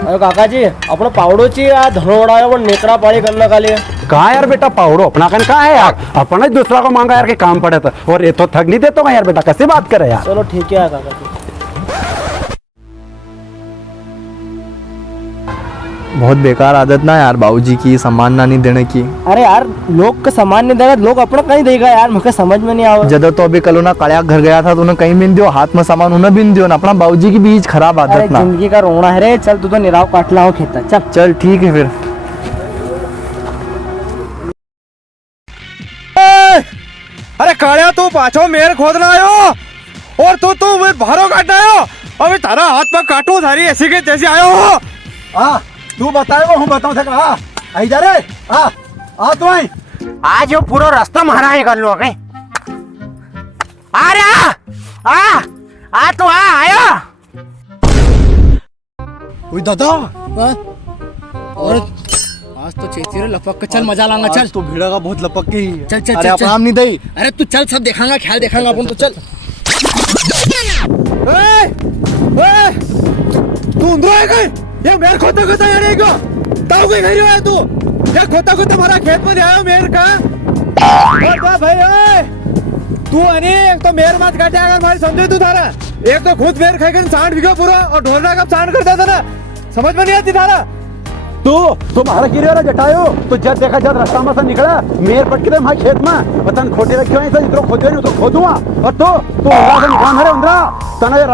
अरे काकाजी आपण पावडोची धनवडा पण नेत्रा पाळी करणं खाली कहा यार बेटा पावड़ो अपना कन कहा है यार, अपना ही दूसरा को मांगा यार कि काम पड़े तो, और ये तो थक नहीं देता हूँ यार बेटा, कैसे बात करे यार। चलो ठीक है काकाजी। बहुत बेकार आदत ना यार बाबूजी की, सम्मान ना नहीं देने की। अरे यार लोग का सम्मान नहीं देगा, लोग अपना कहीं देगा यार, मुझे समझ में नहीं आवा। जब तो अभी कल ना कड़िया घर गया था तो उन्हें कहीं बिन दियो, हाथ में सामान उन्हें बिन दियो ना, अपना बाबूजी की बीच खराब अरे आदत ना। जिंदगी का रोना है रे, चल तू तो निराव काट लाओ खेता, चल चल ठीक है फिर। अरे कालिया तू पाछो मेर खोदना आयो और तू भारो काटना आयो, अभी तारा हाथ में काटू थारी ऐसी के जैसे आयो हो। हाँ तू बताए हूँ बताऊ थे कहा आई जा रे आ तू आई आज वो पूरा रास्ता मारा है कर लो के अरे आ तो आया ओए दादा और आज तो चेती रे लपक के चल मजा लांगा, चल तो भीड़ा का बहुत लपक के ही चल चल अरे चल, अपना नहीं दई। अरे तू चल सब देखांगा, ख्याल देखांगा अपन तो चल। तू अंदर है कहीं ये मेर खोता खोता यार एक ताऊ के घर आया तू, ये खोता खोता हमारा खेत में आया मेर का। और बा भाई ओए तू अने एक तो मेर मत काटेगा हमारी, समझे तू थारा एक तो खुद मेर खाकर सांड बिगो पूरा और ढोलना कब सांड करता था ना, समझ में नहीं आती थारा। तुम्हारा गिरे वाला जटायो तो जब देखा जब रास्ता में से निकला मेर पट के हमारे खेत में पतन खोटे रखे हुए हैं, इधर खोदे नहीं तो खोदूंगा। और तो उंदरा से निकाल है उंदरा तना ये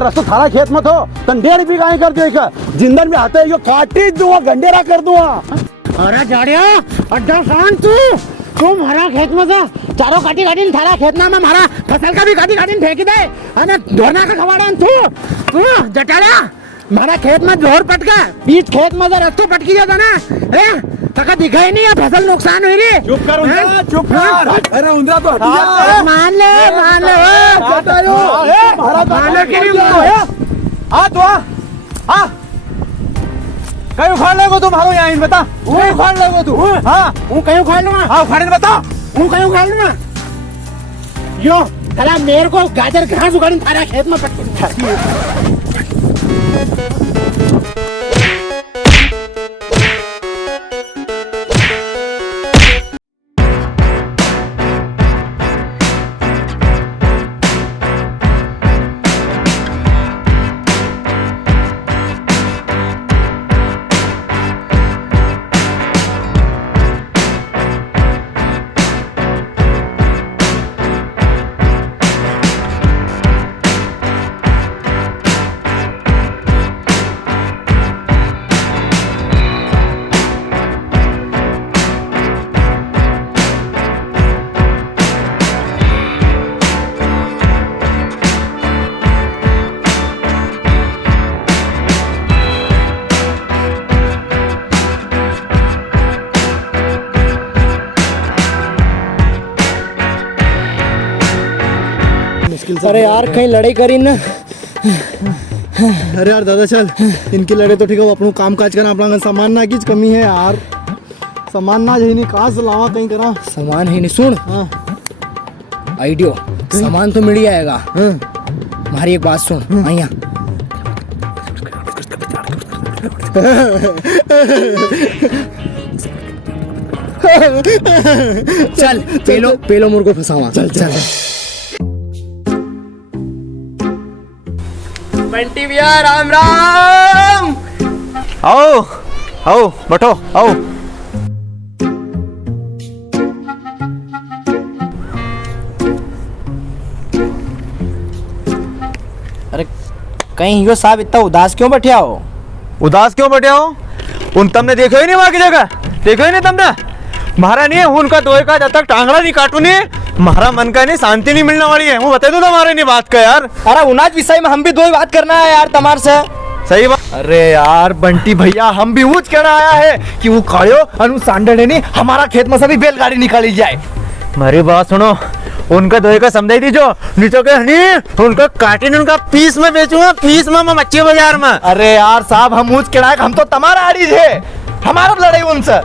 रस्तो थारा खेत में थो तन 1.5 बीघा कर दियो, जिंदन में आते यो काटी दूंगा, गंडेरा कर दूंगा। अरे जाड़िया अड्डा शान तू हमारा खेत में था चारों काटी काटी थारा खेत में हमारा फसल का भी काटी काटी फेंक दे, अरे ढोरना का खवाड़ा तू जटाड़ा हमारा खेत में जोर पटका बीच खेत में रस्तों पटकी जाता ना, तका दिखा ही नहीं है, फसल नुकसान हुई रे। चुप कर उंदरा, चुप कर। अरे उंदरा तो हट जा, मान ले जटायो मान ले कि आ तो आ कहीं उखाड़ लेगो तुम भागो यहाँ इन बता, वो उखाड़ लेगो तू। हाँ वो कहीं उखाड़ लूंगा, हाँ उखाड़ बता, वो कहीं उखाड़ लूंगा। यो कला मेरे को गाजर घास उखाड़ी थारा खेत में पटकी। अरे यार कहीं लड़ाई करी ना। अरे यार दादा चल इनकी लड़े तो ठीक है, अपनों काम काज करना, अपना सामान ना की कमी है यार, सामान ना यही नहीं कहाँ से लावा कहीं करा सामान ही नहीं। सुन आइडियो सामान तो मिल ही आएगा, हमारी एक बात सुन आइया चल पेलो मुर्गो फंसावा, चल चल बंटी भैया राम राम। आओ आओ बैठो आओ। अरे कहीं यो साहब इतना उदास क्यों बैठे हो? उदास क्यों बैठे हो? उन तुमने देखो ही नहीं वहां की जगह, देखो ही नहीं तुमने, महारा नहीं है उनका दोए का जब तक टांगड़ा नहीं काटू नहीं हमारा मन का नहीं शांति नहीं मिलने वाली है, वो बता दो तुम्हारे नहीं बात का यार। अरे उनाज विषय में हम भी दो बात करना है यार तुम्हारे से। सही बात। अरे यार बंटी भैया हम भी ऊँच कहना आया है कि वो खड़ो अनु सांडे नहीं हमारा खेत में से भी बैलगाड़ी निकाली जाए। मेरी बात सुनो, उनका दोए का समझाई दी जो नीचे के नहीं उनका काटे उनका पीस में बेचूंगा, पीस में मच्छी बाजार में। अरे यार साहब हम ऊँच कहना है, हम तो तुम्हारा आड़ी थे, हमारा लड़ाई उनसे।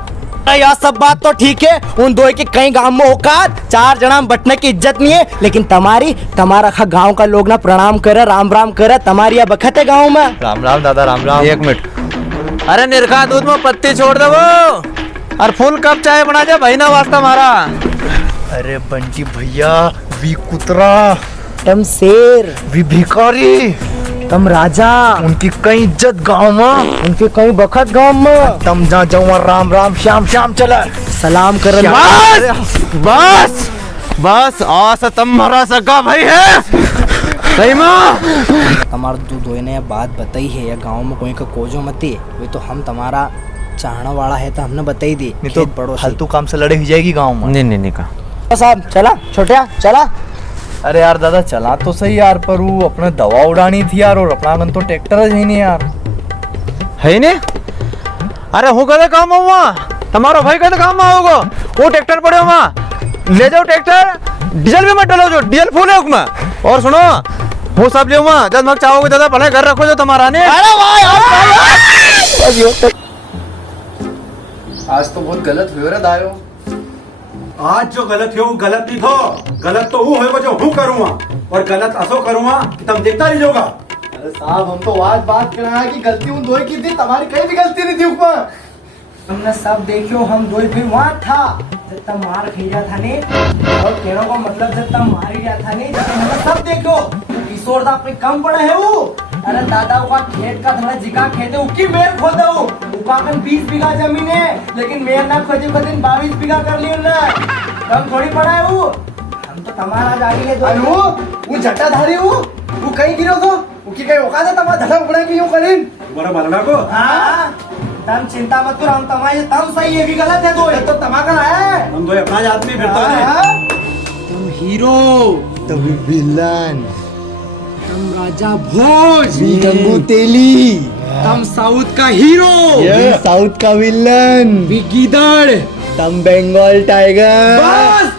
यार सब बात तो ठीक है, उन दो के कई गांव में औकात 4 जना में बटने की इज्जत नहीं है, लेकिन तुम्हारा गांव का लोग ना प्रणाम करे, राम राम करे, तुम्हारी यह बखत है गांव में। राम राम दादा, राम राम। 1 मिनट, अरे निरखा दूध में पत्ती छोड़ दो वो, और फुल कप चाय बना जा भाई ना वास्ता हमारा। अरे बंटी भैया, वी कुतरा, तुम शेर, वी भिखारी, तुम राजा, उनकी कई इज्जत गांव में, उनके कई बखत गांव में, तुम जा जाओ राम राम श्याम श्याम चला सलाम कर। बस बस आस तुम्हारा सगा भाई है सही माँ। हमारे दो ने बात बताई है या गांव में कोई का कोजो मत है, वे तो हम तुम्हारा चाहने वाला है तो हमने बताई दी, नहीं तो फालतू काम से लड़े ही जाएगी गांव में। नहीं कहा साहब चला छोटिया चला। अरे यार दादा चला तो सही यार, पर वो अपने दवा उड़ानी थी यार, और अपना गन तो ट्रैक्टर है नहीं यार, है नहीं। अरे हो गए काम हुआ तुम्हारा भाई का काम होगा, वो ट्रैक्टर पड़े वहाँ ले जाओ, ट्रैक्टर डीजल भी मत डालो, जो डीजल फुल है उसमें। और सुनो वो सब ले वहाँ जब मग चाहोगे दादा पहले घर रखो जो तुम्हारा ने। आज तो बहुत गलत हुए रे दायो। आज जो गलत हो वो गलत नहीं थो, गलत तो वो होगा जो हूँ करूँगा, और गलत असो करूँगा कि तुम देखता नहीं होगा। अरे साहब हम तो आज बात कर रहे हैं कि गलती उन दो की थी, तुम्हारी कहीं भी गलती नहीं थी ऊपर। तुमने सब देखियो, हम दो भी वहाँ था जब तक मार खींचा था ने, और कहने को मतलब जब तक मार गया था ने, जब हमने सब देखो किशोर दा अपने कम पड़ा है वो। अरे दादा का खेत का थोड़ा जिका खेत है, उसकी मेर खोद दो, उकाकन 20 बीघा जमीन है, लेकिन मेर ना खोजे को दिन 22 बीघा कर ली उन्होंने, कम थोड़ी पड़ा है वो। हम तो तुम्हारा जारी है अनु वो जटाधारी वो कहीं गिरो तो उसकी कहीं औकात है तुम्हारा धड़क उड़ा के यूं करीन तुम्हारा बालना को हाँ तुम चिंता मत करो, हम तुम्हारे तम सही है भी गलत है, दो तो तमाकन है हम दो अपना आदमी फिरता है। तुम हीरो, तुम विलन, तुम राजा भोज, गंगू तेली, तुम साउथ का हीरो, साउथ का विलन, गिदड़, तुम बंगाल टाइगर।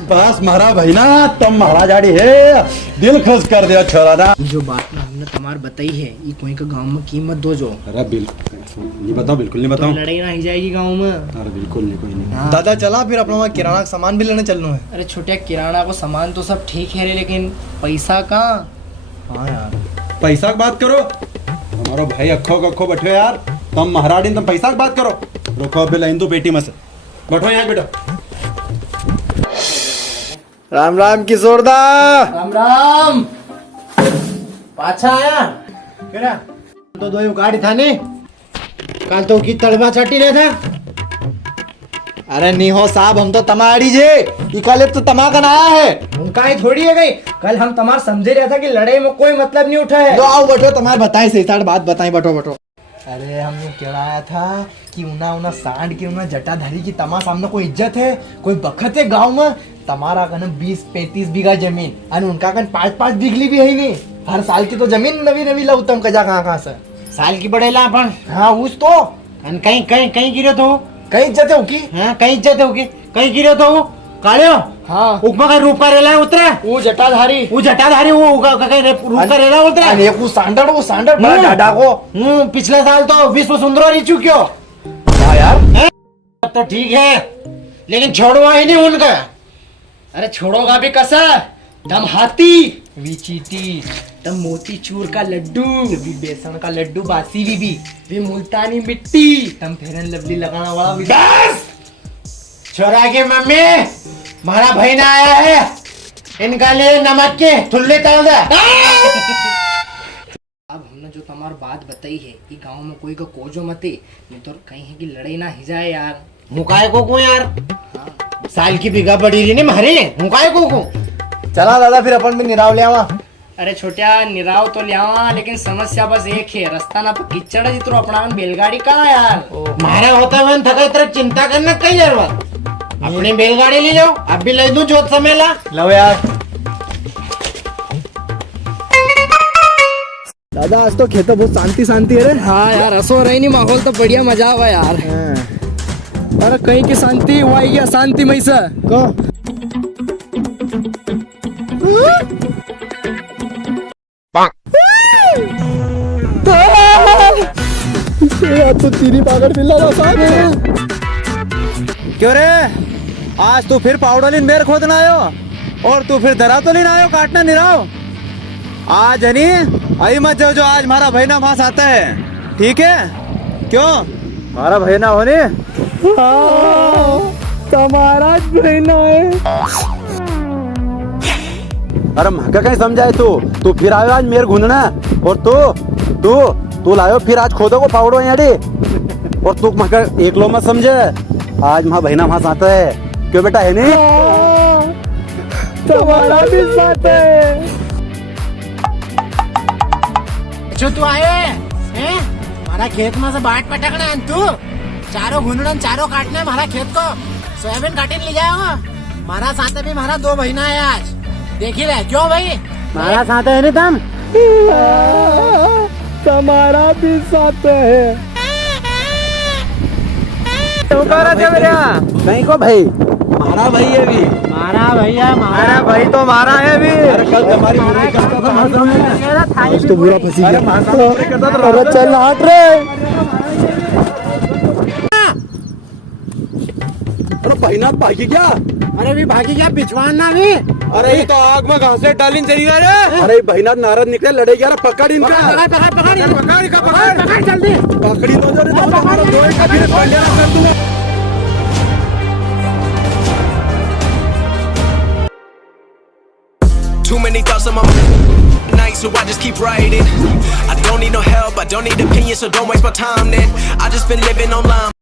बस मारा भाई ना तुम महाराजाड़ी है, दिल खुश कर दिया छोरा ना। जो बात ना हमने तुम्हार बताई है, ये कोई का गांव में कीमत दो जो। अरे बिल्कुल नहीं बताओ, बिल्कुल नहीं बताओ। लड़ाई ना ही जाएगी गांव में। अरे बिल्कुल नहीं, कोई नहीं। दादा चला फिर अपना वहाँ किराना का सामान भी लेने चलना है। अरे छोटे किराना को सामान तो सब ठीक है रे, लेकिन पैसा कहाँ? हाँ यार पैसा की बात करो, हमारा भाई अखो कखो बैठो यार, तुम महारानी तुम पैसा की बात करो। रुको अभी लाइन दो पेटी में से, बैठो यहाँ बैठो। राम राम किशोरदा। राम राम, पाछा आया केरा तो दो गाड़ी था ने कल तो की तड़वा चाटी रहे था। अरे नहीं हो साहब, हम तो तमाड़ी जे इकाले तो तमाकन आया है, उनका ही थोड़ी है गई। कल हम तुम्हार समझे रहा था कि लड़ाई में कोई मतलब नहीं उठा है। तो आओ बैठो, तुम्हारे बताए सही साठ बात बताई, बैठो बैठो। अरे हमने क्या आया था कि उना सांड की उना जटाधारी की तमा सामने कोई इज्जत है, कोई बखत है गांव में। तुम्हारा कन 20-35 बीघा जमीन और उनका कन 5-5 बिगली भी है नहीं। हर साल की तो जमीन नवी नवी लाऊ तुम कजा कहाँ से साल की बढ़ेला अपन। हाँ उस तो कहीं कहीं कहीं गिरो तो कहीं इज्जत है उनकी। हाँ कहीं इज्जत है उनकी, कहीं गिरो तो काले हाँ उपमा का रूप का रेला उतरा, वो जटाधारी, वो जटाधारी वो कहीं रूप का रेला उतरा। अरे वो सांडर बड़ा डाडा को पिछले साल तो विश्व सुंदर ही चुक्यो। हाँ यार अब तो ठीक है, लेकिन छोड़वा ही नहीं उनका। अरे छोड़ोगा भी कैसा? दम हाथी, वी चीटी, दम मोती चूर का लड्डू, वी बेसन का लड्डू बासी भी, वी मुल्तानी मिट्टी, दम फेरन लवली लगाना वाला भी। छोरा के मम्मी हमारा भाई ना आया है, इनका लिए नमक के थुल्ले तल दे। अब हमने जो तुम्हारी बात बताई है कि गांव में कोई का कोजो मते, नहीं तो कहीं है कि लड़ाई ना ही जाए यार। मुकाए को यार साल की बिगा पड़ी रही नहीं मारे मुकाए को चला दादा फिर अपन भी निराव ले आवा। अरे छोटिया निराव तो लियावा, लेकिन समस्या बस एक है, रास्ता ना तो कीचड़ जितरो अपना बैलगाड़ी कहाँ यार। मारा होता है थका तरफ चिंता करना कई जरूरत, अपनी बैलगाड़ी ले जाओ, अब भी ले दूं जोत समय ला लो यार। दादा आज तो खेत बहुत शांति शांति है रे। हाँ यार असो रही नहीं, माहौल तो बढ़िया मजा आवा यार। अरे कहीं की शांति हुआ या शांति में से तो तीरी पागल मिला साहब। क्यों रे आज तू फिर पाउडोलिन मेर खोदना आयो और तू फिर धरा तो लेना आयो काटना निराव आज हनी आई मत जाओ जो आज हमारा भाई ना मास आता है ठीक है क्यों हमारा भाई ना होने तुम्हारा बहना है। अरे महका कहीं समझाए तू फिर आयो आज मेर घूमना और तू लायो फिर आज खोदो को पाउडो याडी और तू महका एक लो मत समझे आज वहाँ बहना वहां आता है क्यों बेटा है नहीं तुम्हारा भी साथ है। जो तू आए हैं हमारा खेत में से बाट पटकना है तू चारों घूमना चारों काटना है हमारा खेत को सोयाबीन काटे ले जाओ हमारा साथ भी हमारा 2 महीना है आज देख ही रहे क्यों भाई हमारा साथ है नहीं तुम तुम्हारा भी साथ है। नहीं को भाई हमारा भाई है भी हमारा भैया अरे भाई तो हमारा है भी अरे कल तुम्हारी बुराई करता था महासामने आज तो बुरा फंसी अरे गया। महासामने बुराई करता था अरे चल हट रे। अरे बहना भागी क्या अरे भी भागी क्या पिछवान ना भी अरे ये तो आग में घास से डालिन चली गया रे अरे बहना नारद निकले लड़ेगी यार पकड़ इनका पकड़ जल्दी पकड़ी तो जरे तो हमारा दो एक का फिर पकड़ कर दूंगा Too many thoughts on my night, so I just keep writing. I don't need no help, I don't need opinions, so don't waste my time then. I just been living online.